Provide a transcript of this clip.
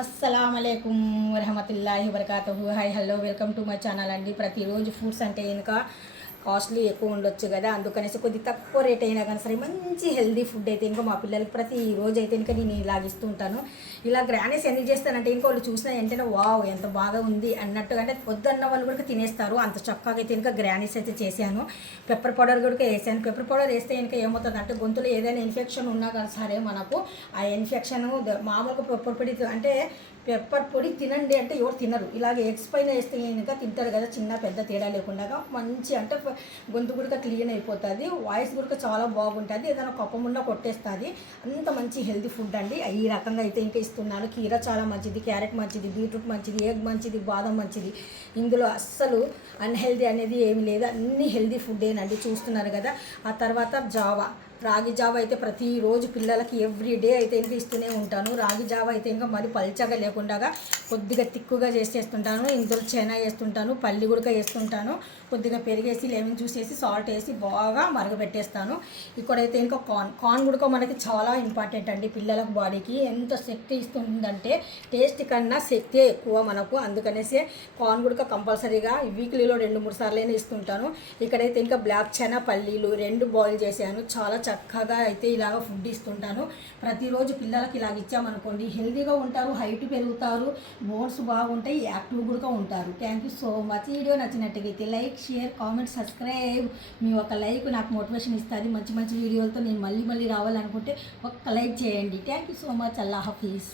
అస్సలామలైకుం వరహమతుల్లాహి వబర్కాతుహు. Hi hello welcome to my channel అండి. ప్రతిరోజు ఫుడ్స్ అంటే ఇంకా కాస్ట్లీ ఎక్కువ ఉండొచ్చు కదా, అందుకనేసి కొద్ది తక్కువ రేట్ అయినా కానీ సరే మంచి హెల్దీ ఫుడ్ అయితే ఇంకా మా పిల్లలకి ప్రతిరోజు అయితే ఇంకా నేను ఇలాగిస్తూ ఉంటాను. ఇలా గ్రానీస్ ఎందుకు చేస్తానంటే ఇంకా వాళ్ళు చూసినా వెంటనే వావ్ ఎంత బాగా ఉంది అన్నట్టుగా, అంటే వద్దన్న వాళ్ళు కూడా తినేస్తారు. అంత చక్కగా అయితే ఇంకా గ్రానీస్ అయితే చేశాను. పెప్పర్ పౌడర్ కూడా వేసాను. పెప్పర్ పౌడర్ వేస్తే ఇంకా ఏమవుతుంది అంటే గొంతులో ఏదైనా ఇన్ఫెక్షన్ ఉన్నా కానీ సరే మనకు ఆ ఇన్ఫెక్షన్ మామూలుగా పెప్పర్ పొడి అంటే పెప్పర్ పొడి తినండి అంటే ఎవరు తినరు. ఇలాగే ఎగ్స్ పైన వేస్తే ఇంకా తింటారు కదా, చిన్న పెద్ద తేడా లేకుండా మంచి అంటే గొంతు కూడా క్లీన్ అయిపోతుంది, వాయిస్ కూడా చాలా బాగుంటుంది, ఏదైనా కొప్పమున్నా కొట్టేస్తుంది. అంత మంచి హెల్తీ ఫుడ్ అండి. ఈ రకంగా అయితే ఇంకా ఇస్తున్నాను. కీర చాలా మంచిది, క్యారెట్ మంచిది, బీట్రూట్ మంచిది, ఎగ్ మంచిది, బాదం మంచిది. ఇందులో అస్సలు అన్హెల్దీ అనేది ఏమి లేదు, అన్ని హెల్దీ ఫుడ్డేనండి. చూస్తున్నారు కదా. ఆ తర్వాత జావా, రాగి జావ అయితే ప్రతిరోజు పిల్లలకి ఎవ్రీడే అయితే ఇంకా ఇస్తూనే ఉంటాను. రాగి జావ అయితే ఇంకా మరి పల్చగా లేకుండా కొద్దిగా తిక్కుగా చేసేస్తుంటాను. ఇందులో చెనా వేస్తుంటాను, పల్లి గుడక వేస్తుంటాను, కొద్దిగా పెరిగేసి లెమన్ జ్యూస్ వేసి సాల్ట్ వేసి బాగా మరగబెట్టేస్తాను. ఇక్కడైతే ఇంకా కార్న్ గుడక మనకి చాలా ఇంపార్టెంట్ అండి. పిల్లలకు బాడీకి ఎంత శక్తి ఇస్తుందంటే టేస్ట్ కన్నా శక్తి ఎక్కువ మనకు. అందుకనేసి కార్న్ గుడక కంపల్సరీగా వీక్లీలో 2-3 సార్లైనా ఇస్తుంటాను. ఇక్కడైతే ఇంకా బ్లాక్ చెనా పల్లీలు 2 బాయిల్ చేశాను. చాలా చక్కగా అయితే ఇలాగ ఫుడ్ ఇస్తుంటాను. ప్రతిరోజు పిల్లలకి ఇలాగ ఇచ్చామనుకోండి హెల్తీగా ఉంటారు, హైట్ పెరుగుతారు, బోన్స్ బాగుంటాయి, యాక్టివ్ కూడా ఉంటారు. Thank you so much. ఈ వీడియో నచ్చినట్టుగైతే లైక్, షేర్, కామెంట్, సబ్స్క్రైబ్. మీ ఒక లైక్ నాకు మోటివేషన్ ఇస్తుంది. మంచి మంచి వీడియోలతో నేను మళ్ళీ రావాలనుకుంటే ఒక్క లైక్ చేయండి. Thank you so much. అల్లా హఫీజ్.